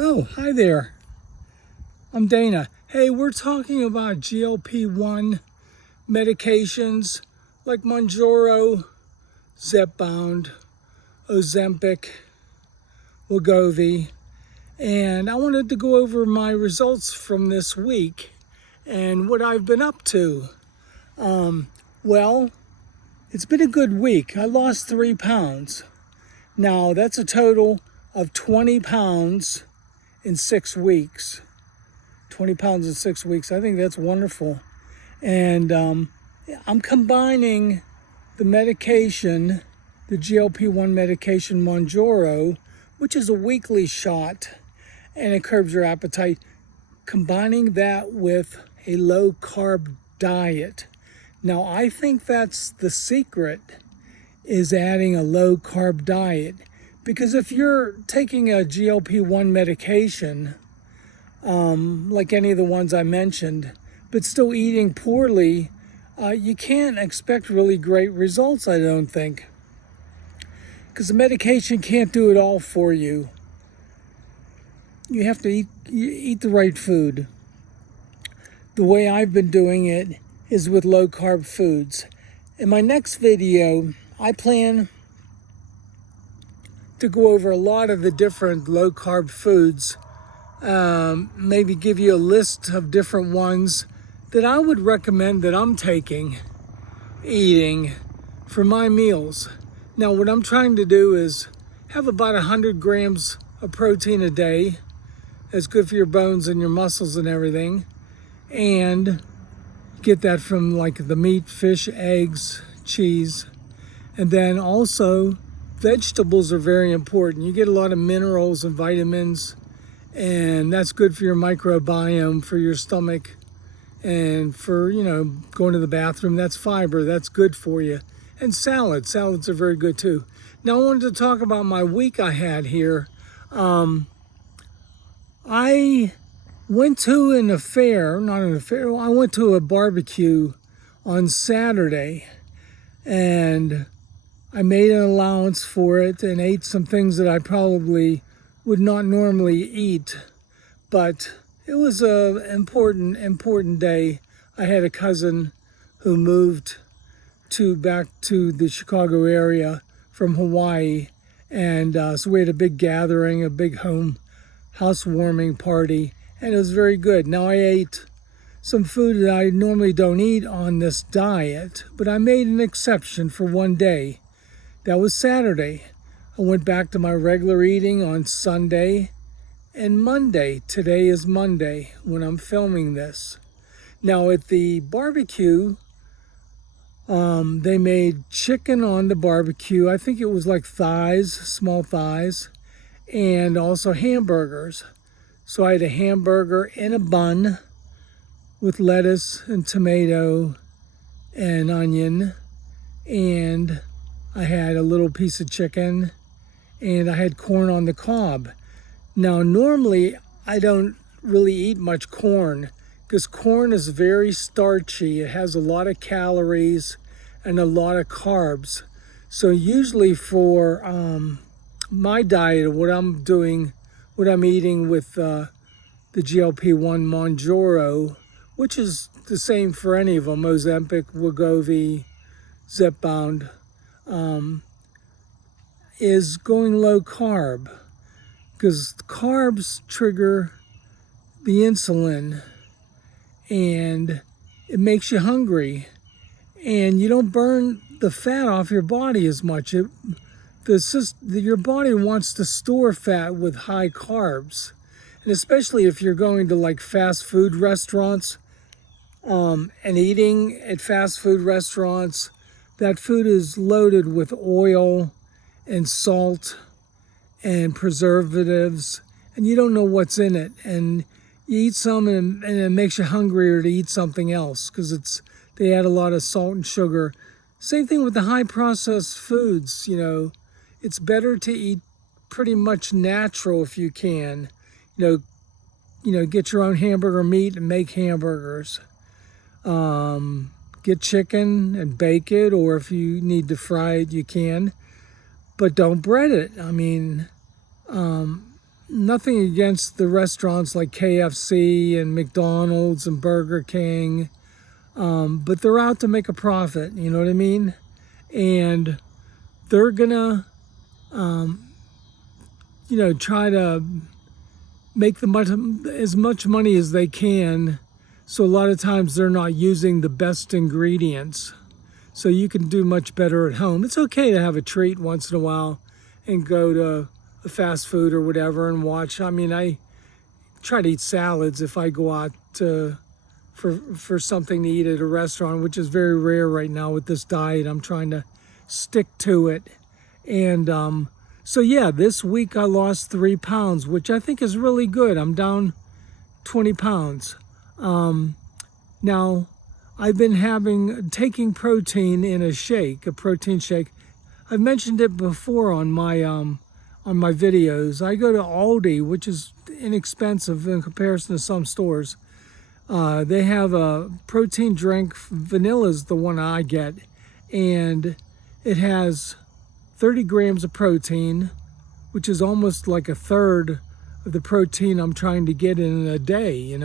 Oh, hi there. I'm Dana. Hey, we're talking about GLP-1 medications like Mounjaro, Zepbound, Ozempic, Wegovy, and I wanted to go over my results from this week and what I've been up to. Well, it's been a good week. I lost 3 pounds. Now, that's a total of 20 pounds in 6 weeks. 20 pounds in 6 weeks. I think that's wonderful. And I'm combining the medication, the GLP-1 medication Mounjaro, which is a weekly shot and it curbs your appetite, combining that with a low-carb diet. Now, I think that's the secret, is adding a low-carb diet. Because if you're taking a GLP-1 medication, like any of the ones I mentioned, but still eating poorly, you can't expect really great results, I don't think. Because the medication can't do it all for you. You have to eat the right food. The way I've been doing it is with low-carb foods. In my next video, I plan to go over a lot of the different low-carb foods. Maybe give you a list of different ones that I would recommend that I'm eating for my meals. Now, what I'm trying to do is have about 100 grams of protein a day. That's good for your bones and your muscles and everything. And get that from like the meat, fish, eggs, cheese. And then also, vegetables are very important. You get a lot of minerals and vitamins, and that's good for your microbiome, for your stomach, and for, going to the bathroom. That's fiber. That's good for you. And salads. Salads are very good too. Now, I wanted to talk about my week I had here. I went to I went to a barbecue on Saturday, and I made an allowance for it and ate some things that I probably would not normally eat, but it was an important day. I had a cousin who moved back to the Chicago area from Hawaii, and so we had a big gathering, a big housewarming party, and it was very good. Now, I ate some food that I normally don't eat on this diet, but I made an exception for one day. That was Saturday. I went back to my regular eating on Sunday and Monday. Today is Monday when I'm filming this. Now, at the barbecue, they made chicken on the barbecue. I think it was like thighs, small thighs, and also hamburgers. So I had a hamburger in a bun with lettuce and tomato and onion, and I had a little piece of chicken, and I had corn on the cob. Now, normally I don't really eat much corn because corn is very starchy. It has a lot of calories and a lot of carbs. So usually for my diet, what I'm eating with the GLP-1 Mounjaro, which is the same for any of them, Ozempic, Wegovy, Zepbound, is going low carb, because carbs trigger the insulin and it makes you hungry, and you don't burn the fat off your body as much. Your body wants to store fat with high carbs, and especially if you're going to like fast food restaurants and eating at fast food restaurants, that food is loaded with oil and salt and preservatives, and you don't know what's in it. And you eat some, and it makes you hungrier to eat something else because they add a lot of salt and sugar. Same thing with the high processed foods. It's better to eat pretty much natural if you can. Get your own hamburger meat and make hamburgers. Get chicken and bake it, or if you need to fry it, you can. But don't bread it. nothing against the restaurants like KFC and McDonald's and Burger King, but they're out to make a profit, you know what I mean? And they're gonna, try to make as much money as they can. So a lot of times they're not using the best ingredients. So you can do much better at home. It's okay to have a treat once in a while and go to a fast food or whatever and watch. I mean, I try to eat salads if I go out for something to eat at a restaurant, which is very rare right now with this diet. I'm trying to stick to it. And so yeah, this week I lost 3 pounds, which I think is really good. I'm down 20 pounds. Now, I've been taking protein in a protein shake. I've mentioned it before on my videos. I go to Aldi, which is inexpensive in comparison to some stores. They have a protein drink. Vanilla is the one I get, and it has 30 grams of protein, which is almost like a third of the protein I'm trying to get in a day,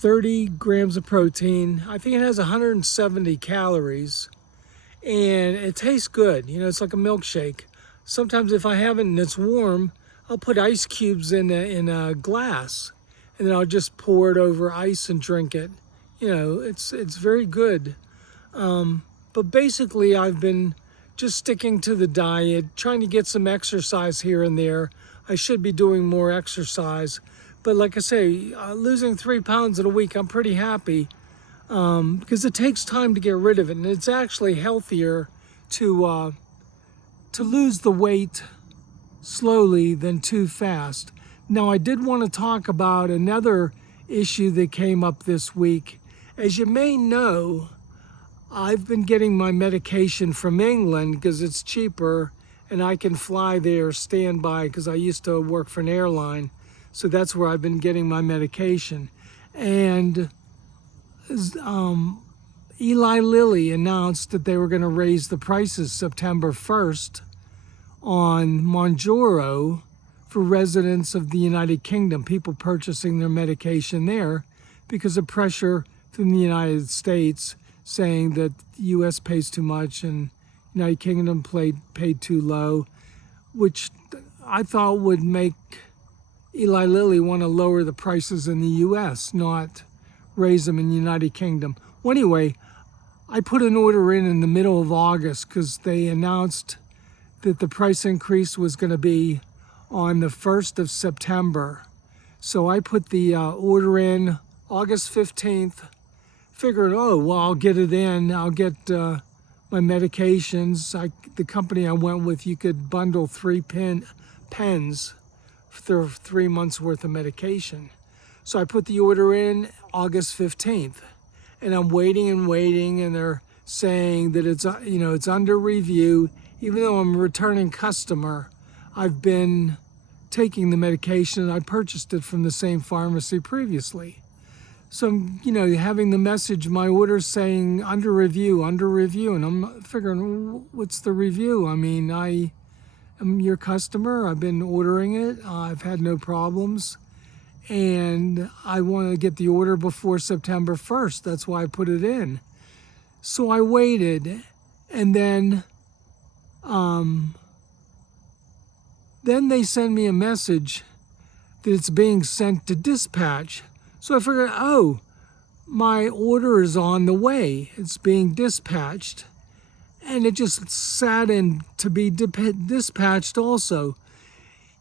30 grams of protein. I think it has 170 calories, and it tastes good. It's like a milkshake. Sometimes if I have it and it's warm, I'll put ice cubes in a glass, and then I'll just pour it over ice and drink it. It's very good. But basically, I've been just sticking to the diet, trying to get some exercise here and there. I should be doing more exercise. But like I say, losing 3 pounds in a week, I'm pretty happy because it takes time to get rid of it. And it's actually healthier to lose the weight slowly than too fast. Now, I did want to talk about another issue that came up this week. As you may know, I've been getting my medication from England because it's cheaper and I can fly there standby because I used to work for an airline. So that's where I've been getting my medication. And Eli Lilly announced that they were going to raise the prices September 1st on Mounjaro for residents of the United Kingdom, people purchasing their medication there because of pressure from the United States saying that the U.S. pays too much and United Kingdom paid too low, which I thought would make Eli Lilly want to lower the prices in the U.S., not raise them in the United Kingdom. Well, anyway, I put an order in the middle of August because they announced that the price increase was going to be on the 1st of September. So I put the order in August 15th, figured, I'll get it in. I'll get my medications. The company I went with, you could bundle 3 pens for 3 months worth of medication. So I put the order in August 15th, and I'm waiting, and they're saying that it's under review. Even though I'm a returning customer, I've been taking the medication and I purchased it from the same pharmacy previously. So I'm, having the message, my order saying under review, and I'm figuring, what's the review? I mean, I am your customer. I've been ordering it. I've had no problems. And I want to get the order before September 1st. That's why I put it in. So I waited, and then they send me a message that it's being sent to dispatch. So I figured, my order is on the way. It's being dispatched. And it just sat in to be dispatched also.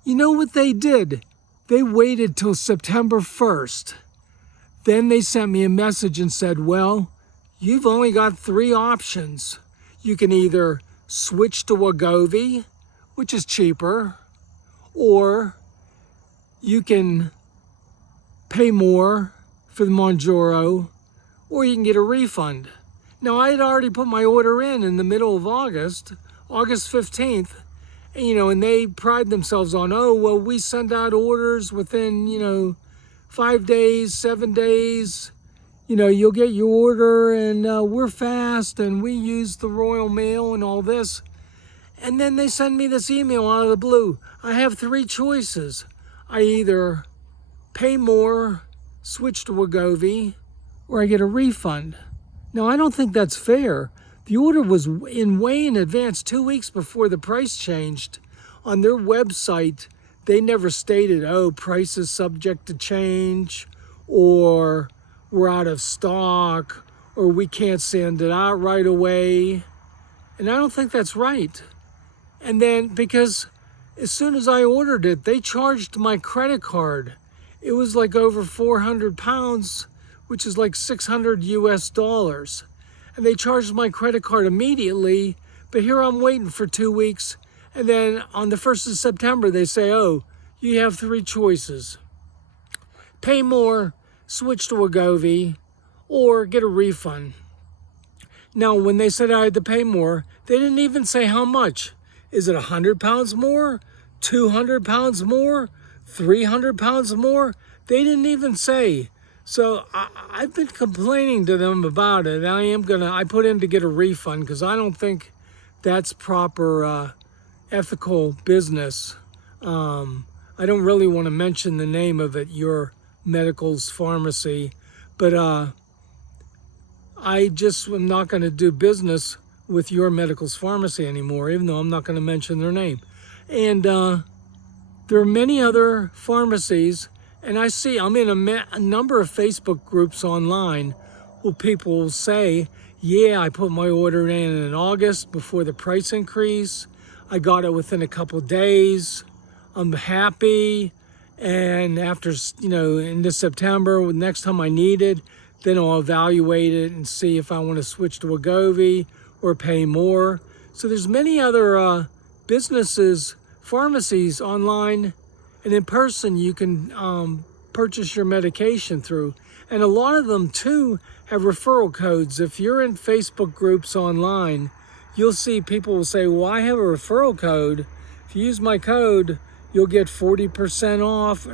You know what they did? They waited till September 1st. Then they sent me a message and said, well, you've only got 3 options. You can either switch to Wegovy, which is cheaper, or you can pay more for the Mounjaro, or you can get a refund. Now, I had already put my order in the middle of August 15th, and they pride themselves on, we send out orders within, 5 days, 7 days. You'll get your order, and we're fast, and we use the Royal Mail and all this. And then they send me this email out of the blue. I have three choices. I either pay more, switch to Wegovy, or I get a refund. Now, I don't think that's fair. The order was way in advance, 2 weeks before the price changed. On their website, they never stated, oh, price is subject to change, or we're out of stock, or we can't send it out right away. And I don't think that's right. And then, because as soon as I ordered it, they charged my credit card. It was like over 400 pounds, which is like 600 US dollars. And they charged my credit card immediately, but here I'm waiting for 2 weeks. And then on the 1st of September, they say, oh, you have three choices. Pay more, switch to Wegovy, or get a refund. Now, when they said I had to pay more, they didn't even say how much. Is it 100 pounds more? 200 pounds more? 300 pounds more? They didn't even say. So I've been complaining to them about it. I put in to get a refund because I don't think that's proper ethical business. I don't really want to mention the name of it, Your Medical's Pharmacy, but I just am not going to do business with Your Medical's Pharmacy anymore, even though I'm not going to mention their name. And there are many other pharmacies, and I'm in a number of Facebook groups online where people will say, yeah, I put my order in August before the price increase. I got it within a couple days. I'm happy. And after, into September, next time I need it, then I'll evaluate it and see if I want to switch to Wegovy or pay more. So there's many other businesses, pharmacies online and in person you can purchase your medication through. And a lot of them too have referral codes. If you're in Facebook groups online, you'll see people will say, well, I have a referral code. If you use my code, you'll get 40% off.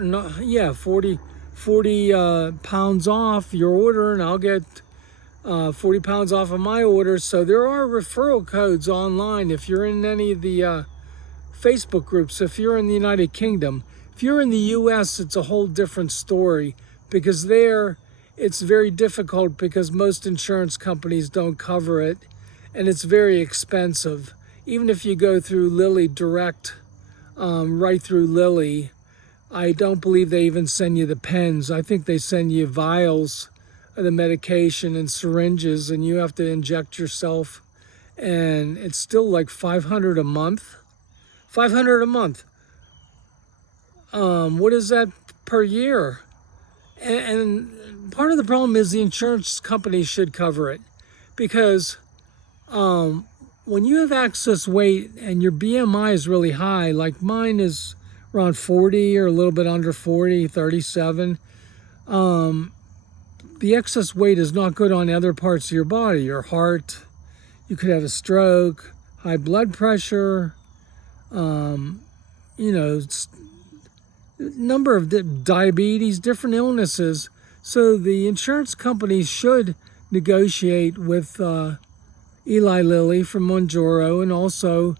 40 pounds off your order, and I'll get 40 pounds off of my order. So there are referral codes online if you're in any of the Facebook groups. If you're in the United Kingdom, if you're in the US, it's a whole different story, because there it's very difficult because most insurance companies don't cover it, and it's very expensive. Even if you go through Lilly direct, right through Lilly, I don't believe they even send you the pens. I think they send you vials of the medication and syringes, and you have to inject yourself. And it's still like $500 a month. $500 a month. What is that per year? And part of the problem is the insurance companies should cover it, because when you have excess weight and your BMI is really high, like mine is around 40 or a little bit under 40, 37, the excess weight is not good on other parts of your body. Your heart, you could have a stroke, high blood pressure, number of diabetes, different illnesses. So the insurance companies should negotiate with Eli Lilly from Mounjaro, and also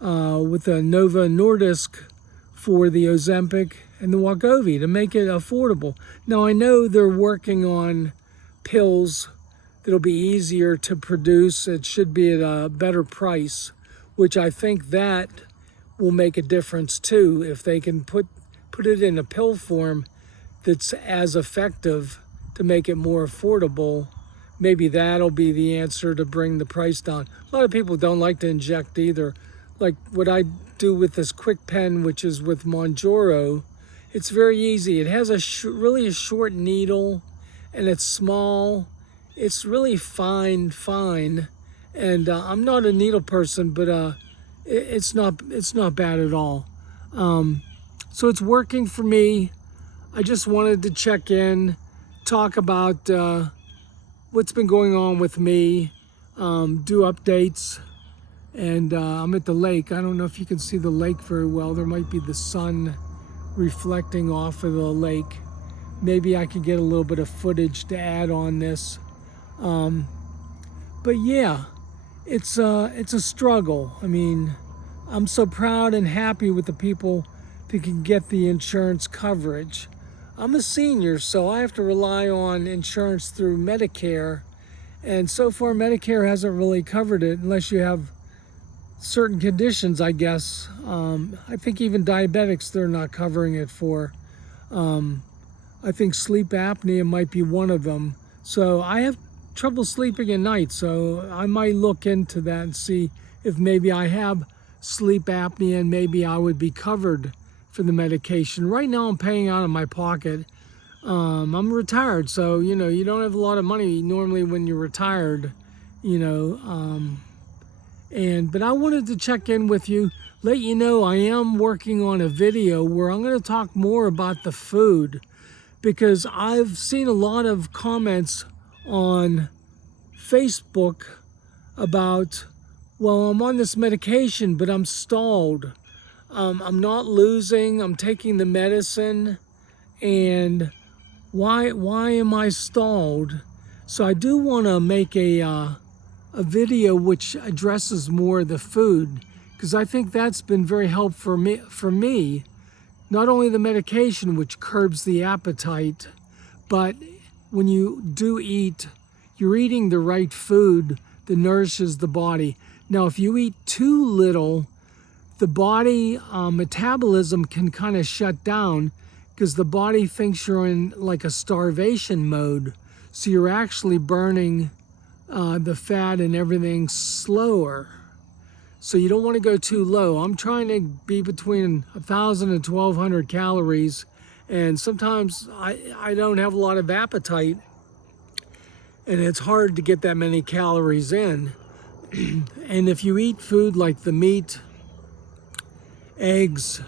with Novo Nordisk for the Ozempic and the Wegovy to make it affordable. Now, I know they're working on pills that'll be easier to produce. It should be at a better price, which I think that will make a difference too. If they can put it in a pill form that's as effective to make it more affordable, maybe that'll be the answer to bring the price down. A lot of people don't like to inject either. Like what I do with this quick pen, which is with Mounjaro, it's very easy. It has really a short needle, and it's small. It's really fine. And I'm not a needle person, but it's not bad at all. So it's working for me. I just wanted to check in, talk about what's been going on with me, do updates. And I'm at the lake. I don't know if you can see the lake very well. There might be the sun reflecting off of the lake. Maybe I could get a little bit of footage to add on this. But yeah, it's a struggle. I mean, I'm so proud and happy with the people that can get the insurance coverage. I'm a senior, so I have to rely on insurance through Medicare. And so far, Medicare hasn't really covered it unless you have certain conditions, I guess. I think even diabetics, they're not covering it for. I think sleep apnea might be one of them. So I have trouble sleeping at night, so I might look into that and see if maybe I have sleep apnea and maybe I would be covered for the medication. Right now I'm paying out of my pocket. I'm retired, so you don't have a lot of money normally when you're retired, but I wanted to check in with you, let you know I am working on a video where I'm going to talk more about the food, because I've seen a lot of comments on Facebook about, well, I'm on this medication, but I'm stalled. I'm not losing, I'm taking the medicine, and why am I stalled? So I do want to make a video which addresses more of the food, because I think that's been very helpful for me. Not only the medication, which curbs the appetite, but when you do eat, you're eating the right food that nourishes the body. Now, if you eat too little, the body metabolism can kind of shut down, because the body thinks you're in like a starvation mode. So you're actually burning the fat and everything slower. So you don't want to go too low. I'm trying to be between 1,000 and 1,200 calories. And sometimes I don't have a lot of appetite, and it's hard to get that many calories in. And if you eat food like the meat, eggs,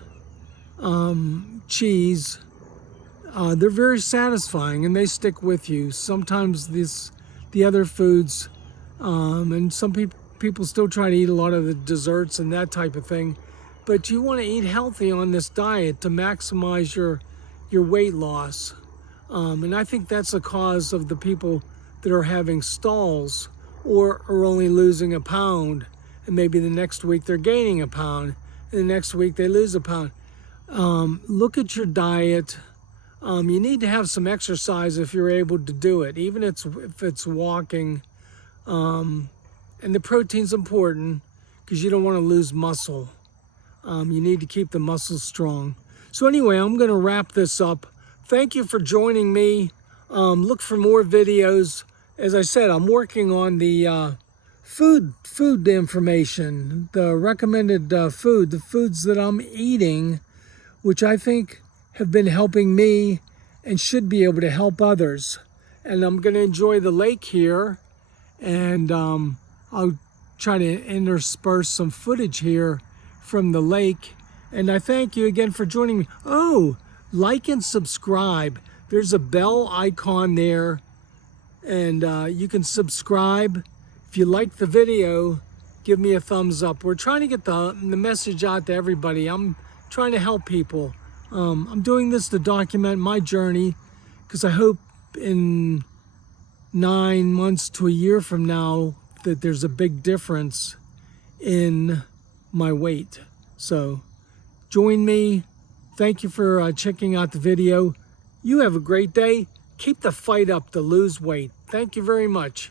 cheese, they're very satisfying and they stick with you. Sometimes the other foods, and some people still try to eat a lot of the desserts and that type of thing, but you want to eat healthy on this diet to maximize your weight loss. And I think that's the cause of the people that are having stalls or are only losing a pound, and maybe the next week they're gaining a pound, and the next week they lose a pound. Look at your diet. You need to have some exercise if you're able to do it, even if it's walking. And the protein's important because you don't want to lose muscle. You need to keep the muscles strong. So anyway, I'm going to wrap this up. Thank you for joining me. Look for more videos. As I said, I'm working on the food information, the recommended food, the foods that I'm eating, which I think have been helping me and should be able to help others. And I'm going to enjoy the lake here, and I'll try to intersperse some footage here from the lake. And I thank you again for joining me. Oh, like and subscribe. There's a bell icon there, and you can subscribe. If you like the video, give me a thumbs up. We're trying to get the message out to everybody. I'm trying to help people. I'm doing this to document my journey, because I hope in 9 months to a year from now that there's a big difference in my weight. So join me. Thank you for checking out the video. You have a great day. Keep the fight up to lose weight. Thank you very much.